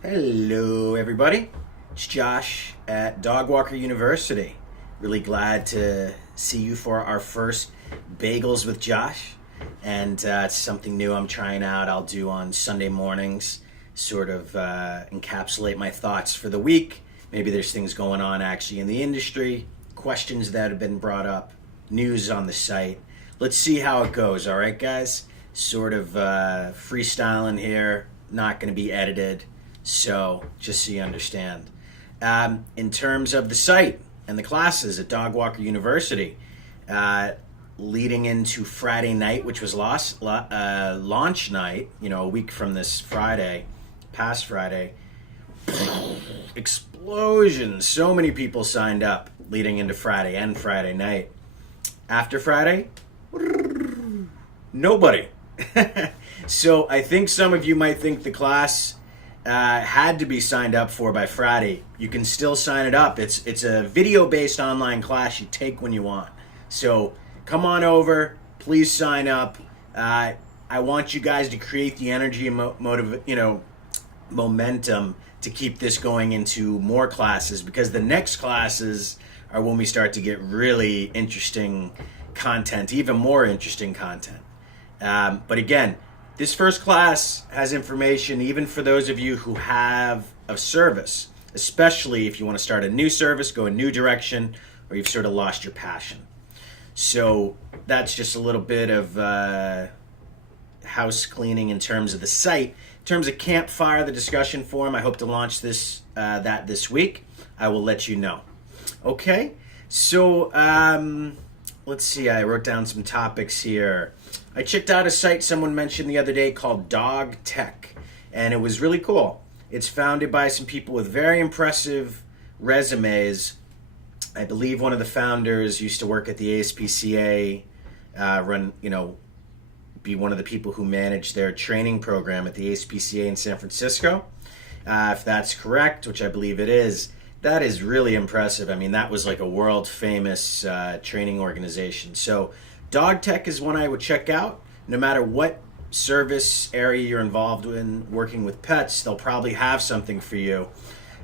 Hello, everybody. It's Josh at Dogwalker University. Really glad to see you for our first Bagels with Josh. And it's something new I'm trying out. I'll do on Sunday mornings, sort of encapsulate my thoughts for the week. Maybe there's things going on actually in the industry, questions that have been brought up, news on the site. Let's see how it goes, all right, guys? Sort of freestyling here, not going to be edited. So, just so you understand. In terms of the site and the classes at Dogwalker University, leading into Friday night, which was launch night, a week from this Friday, past Friday, explosion. So many people signed up leading into Friday and Friday night. After Friday, nobody. So, I think some of you might think the class had to be signed up for by Friday. You can still sign it up. It's a video-based online class you take when you want. So come on over. Please sign up. I want you guys to create the energy and momentum to keep this going into more classes, because the next classes are when we start to get really interesting content, even more interesting content. But again, this first class has information even for those of you who have a service, especially if you want to start a new service, go a new direction, or you've sort of lost your passion. So that's just a little bit of house cleaning in terms of the site. In terms of Campfire, the discussion forum, I hope to launch this week. I will let you know. Okay, so let's see. I wrote down some topics here. I checked out a site someone mentioned the other day called Dogtec, and it was really cool. It's founded by some people with very impressive resumes. I believe one of the founders used to work at the ASPCA, be one of the people who managed their training program at the ASPCA in San Francisco. If that's correct, which I believe it is, that is really impressive. I mean, that was like a world famous training organization. So Dogtec is one I would check out. No matter what service area you're involved in working with pets, they'll probably have something for you.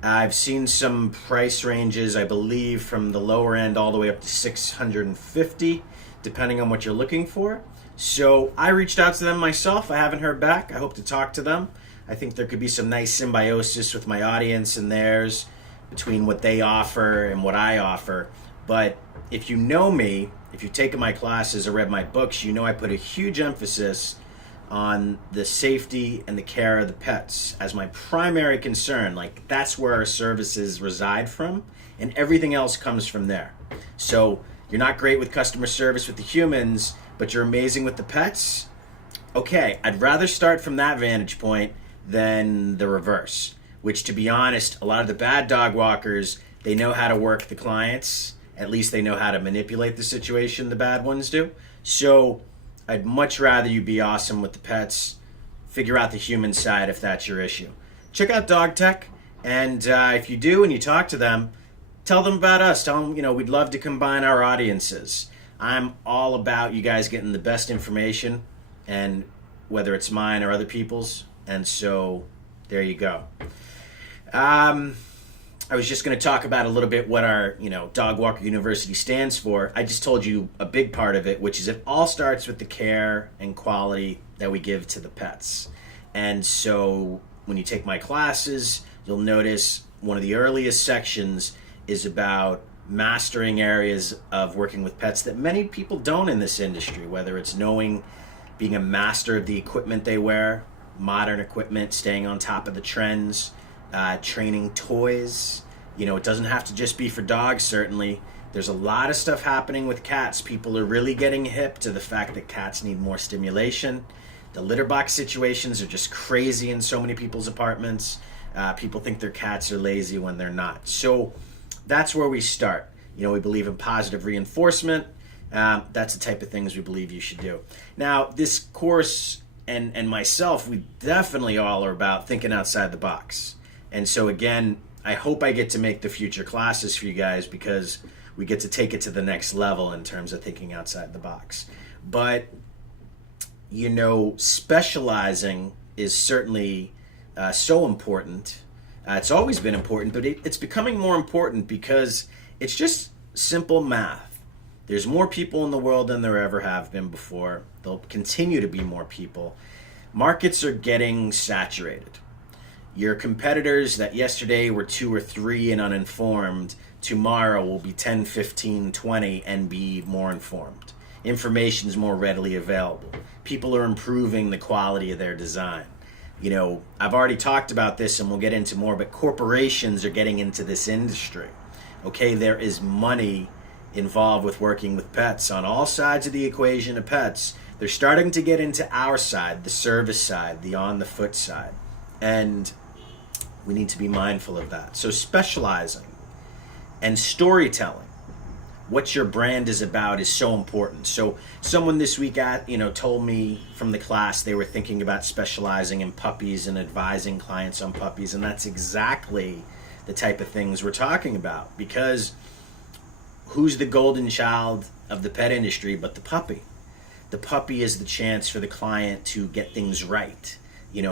I've seen some price ranges, I believe, from the lower end all the way up to $650, depending on what you're looking for. So I reached out to them myself. I haven't heard back. I hope to talk to them. I think there could be some nice symbiosis with my audience and theirs between what they offer and what I offer. But if you know me, if you've taken my classes or read my books, you know I put a huge emphasis on the safety and the care of the pets as my primary concern. Like, that's where our services reside from, and everything else comes from there. So you're not great with customer service with the humans, but you're amazing with the pets? Okay, I'd rather start from that vantage point than the reverse, which, to be honest, a lot of the bad dog walkers, they know how to work the clients. At least they know how to manipulate the situation, the bad ones do. So I'd much rather you be awesome with the pets, figure out the human side if that's your issue. Check out Dogtec, and if you do and you talk to them, tell them about us. Tell them, we'd love to combine our audiences. I'm all about you guys getting the best information, and whether it's mine or other people's. And so there you go. I was just going to talk about a little bit what our, Dogwalker University stands for. I just told you a big part of it, which is it all starts with the care and quality that we give to the pets. And so when you take my classes, you'll notice one of the earliest sections is about mastering areas of working with pets that many people don't in this industry, whether it's being a master of the equipment they wear, modern equipment, staying on top of the trends, training toys. It doesn't have to just be for dogs, certainly. There's a lot of stuff happening with cats. People are really getting hip to the fact that cats need more stimulation. The litter box situations are just crazy in so many people's apartments. People think their cats are lazy when they're not. So that's where we start. We believe in positive reinforcement. That's the type of things we believe you should do. Now, this course and myself, we definitely all are about thinking outside the box. And so again, I hope I get to make the future classes for you guys, because we get to take it to the next level in terms of thinking outside the box. But, specializing is certainly so important. It's always been important, but it's becoming more important because it's just simple math. There's more people in the world than there ever have been before. There'll continue to be more people. Markets are getting saturated. Your competitors that yesterday were 2 or 3 and uninformed, tomorrow will be 10, 15, 20 and be more informed. Information is more readily available. People are improving the quality of their design. You know, I've already talked about this and we'll get into more, but corporations are getting into this industry. Okay, there is money involved with working with pets on all sides of the equation of pets. They're starting to get into our side, the service side, the on the foot side. And we need to be mindful of that. So specializing and storytelling, what your brand is about, is so important. So someone this week told me from the class they were thinking about specializing in puppies and advising clients on puppies, and that's exactly the type of things we're talking about, because who's the golden child of the pet industry but the puppy? The puppy is the chance for the client to get things right,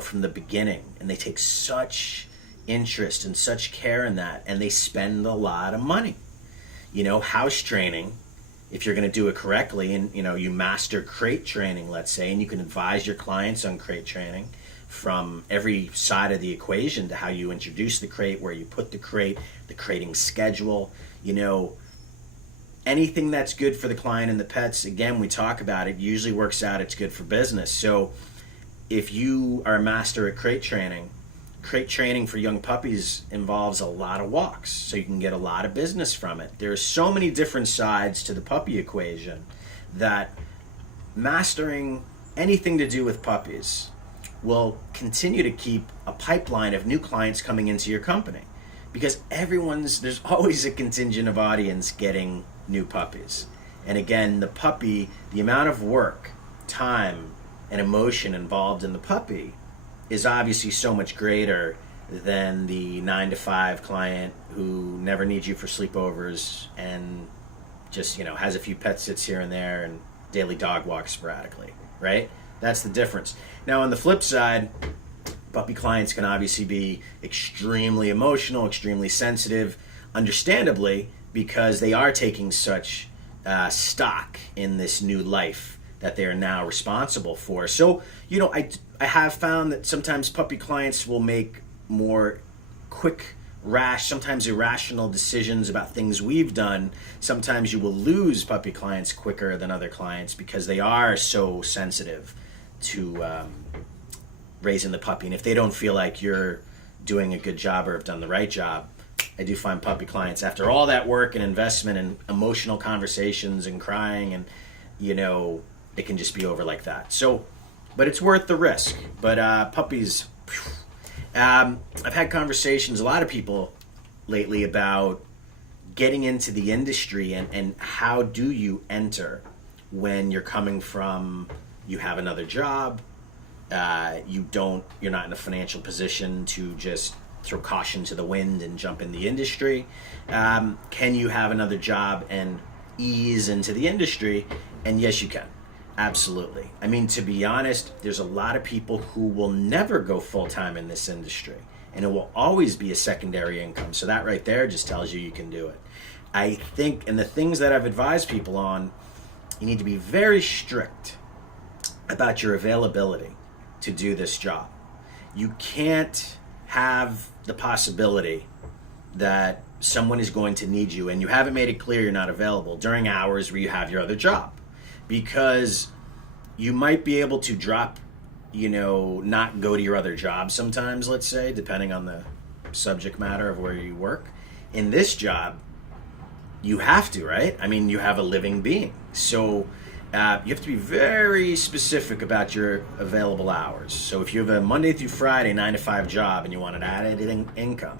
from the beginning, and they take such interest and such care in that, and they spend a lot of money. House training, if you're going to do it correctly, and you master crate training, let's say, and you can advise your clients on crate training from every side of the equation, to how you introduce the crate, where you put the crate, the crating schedule, anything that's good for the client and the pets. Again, we talk about it, usually works out, it's good for business. So if you are a master at crate training for young puppies involves a lot of walks, so you can get a lot of business from it. There are so many different sides to the puppy equation that mastering anything to do with puppies will continue to keep a pipeline of new clients coming into your company, because there's always a contingent of audience getting new puppies. And again, the puppy, the amount of work, time, and emotion involved in the puppy is obviously so much greater than the 9-to-5 client who never needs you for sleepovers and just, has a few pet sits here and there and daily dog walks sporadically, right? That's the difference. Now, on the flip side, puppy clients can obviously be extremely emotional, extremely sensitive, understandably, because they are taking such stock in this new life that they are now responsible for. So, I have found that sometimes puppy clients will make more quick, rash, sometimes irrational decisions about things we've done. Sometimes you will lose puppy clients quicker than other clients because they are so sensitive to raising the puppy. And if they don't feel like you're doing a good job or have done the right job, I do find puppy clients, after all that work and investment and emotional conversations and crying, and it can just be over like that. So, but it's worth the risk. But puppies, I've had conversations, a lot of people lately, about getting into the industry and how do you enter when you're coming from, you have another job, you're not in a financial position to just throw caution to the wind and jump in the industry. Can you have another job and ease into the industry? And yes, you can. Absolutely. I mean, to be honest, there's a lot of people who will never go full-time in this industry, and it will always be a secondary income. So that right there just tells you can do it. I think, and the things that I've advised people on, you need to be very strict about your availability to do this job. You can't have the possibility that someone is going to need you and you haven't made it clear you're not available during hours where you have your other job, because you might be able to drop, not go to your other job sometimes, let's say, depending on the subject matter of where you work. In this job, you have to, right? I mean, you have a living being. So you have to be very specific about your available hours. So if you have a Monday through Friday 9-to-5 job and you want an added income,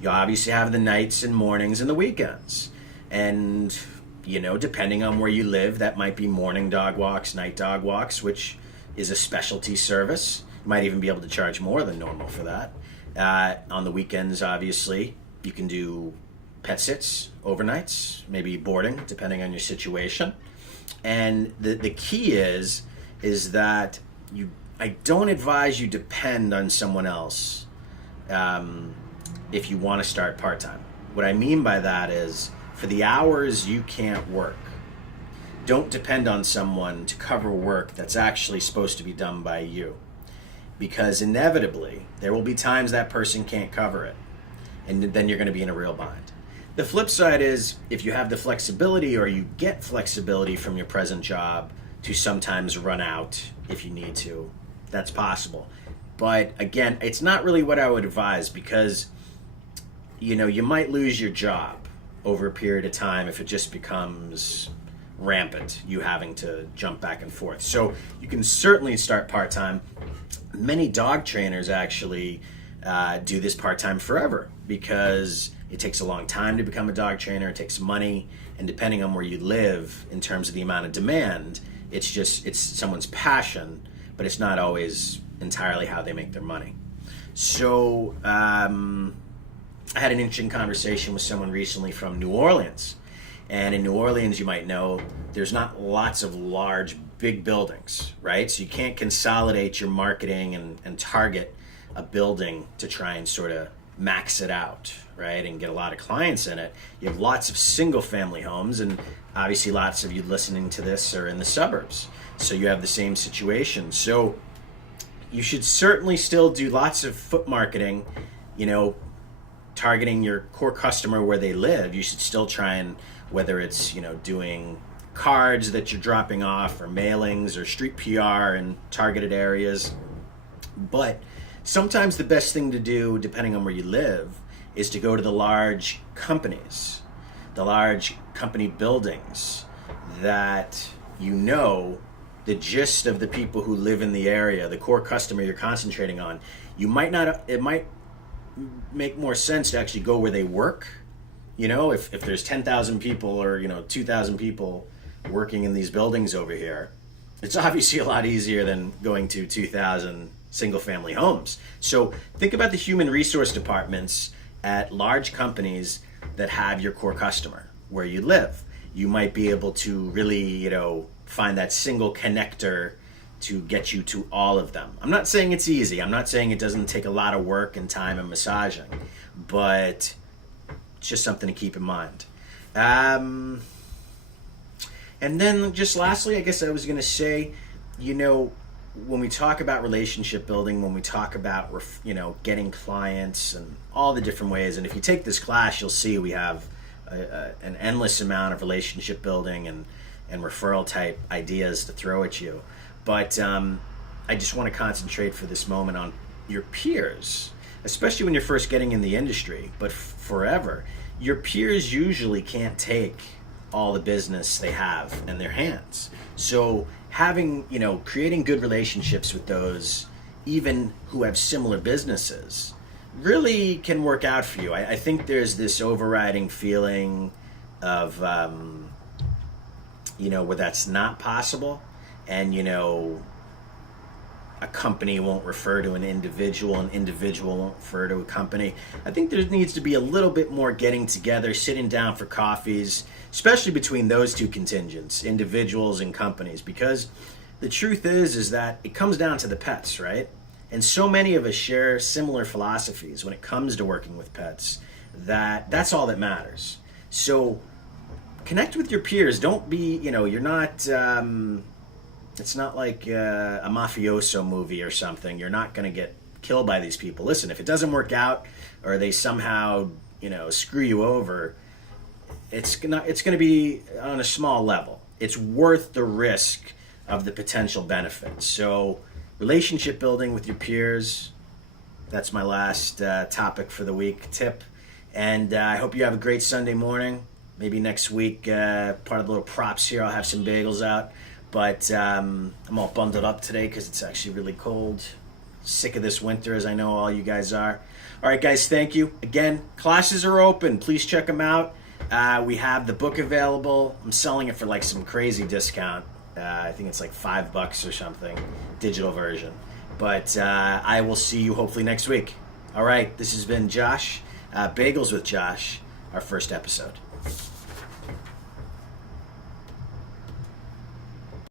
you obviously have the nights and mornings and the weekends. And, depending on where you live, that might be morning dog walks, night dog walks, which is a specialty service. You might even be able to charge more than normal for that. On the weekends, obviously, you can do pet sits, overnights, maybe boarding, depending on your situation. And the key is that you I don't advise you depend on someone else if you want to start part-time. What I mean by that is, for the hours you can't work, don't depend on someone to cover work that's actually supposed to be done by you. Because inevitably, there will be times that person can't cover it. And then you're going to be in a real bind. The flip side is, if you have the flexibility, or you get flexibility from your present job to sometimes run out if you need to, that's possible. But again, it's not really what I would advise, because you might lose your job over a period of time if it just becomes rampant, you having to jump back and forth. So you can certainly start part-time. Many dog trainers actually do this part-time forever, because it takes a long time to become a dog trainer. It takes money, and depending on where you live in terms of the amount of demand, it's someone's passion, but it's not always entirely how they make their money. So I had an interesting conversation with someone recently from New Orleans. And in New Orleans, you might know, there's not lots of large, big buildings, right? So you can't consolidate your marketing and target a building to try and sort of max it out, right? And get a lot of clients in it. You have lots of single family homes, and obviously lots of you listening to this are in the suburbs. So you have the same situation. So you should certainly still do lots of foot marketing, targeting your core customer where they live. You should still try and, whether it's, doing cards that you're dropping off, or mailings, or street PR in targeted areas. But sometimes the best thing to do, depending on where you live, is to go to the large companies, the large company buildings that the gist of the people who live in the area, the core customer you're concentrating on. It might make more sense to actually go where they work. If there's 10,000 people or 2,000 people working in these buildings over here, it's obviously a lot easier than going to 2,000 single family homes. So think about the human resource departments at large companies that have your core customer where you live. You might be able to really, find that single connector to get you to all of them. I'm not saying it's easy. I'm not saying it doesn't take a lot of work and time and massaging, but it's just something to keep in mind. And then just lastly, I guess I was going to say, when we talk about relationship building, when we talk about, getting clients and all the different ways, and if you take this class, you'll see we have an endless amount of relationship building and referral type ideas to throw at you. But I just want to concentrate for this moment on your peers, especially when you're first getting in the industry, but forever. Your peers usually can't take all the business they have in their hands. So creating good relationships with those, even who have similar businesses, really can work out for you. I think there's this overriding feeling of, where that's not possible, and, a company won't refer to an individual won't refer to a company. I think there needs to be a little bit more getting together, sitting down for coffees, especially between those two contingents, individuals and companies, because the truth is that it comes down to the pets, right? And so many of us share similar philosophies when it comes to working with pets, that's all that matters. So connect with your peers. Don't be, you're not, it's not like a mafioso movie or something. You're not going to get killed by these people. Listen, if it doesn't work out, or they somehow, screw you over, it's going to be on a small level. It's worth the risk of the potential benefits. So relationship building with your peers, that's my last topic for the week, tip. And I hope you have a great Sunday morning. Maybe next week, part of the little props here, I'll have some bagels out. But I'm all bundled up today because it's actually really cold. Sick of this winter, as I know all you guys are. All right, guys, thank you. Again, classes are open. Please check them out. We have the book available. I'm selling it for like some crazy discount. I think it's like $5 or something, digital version. But I will see you hopefully next week. All right, this has been Josh, Bagels with Josh, our first episode.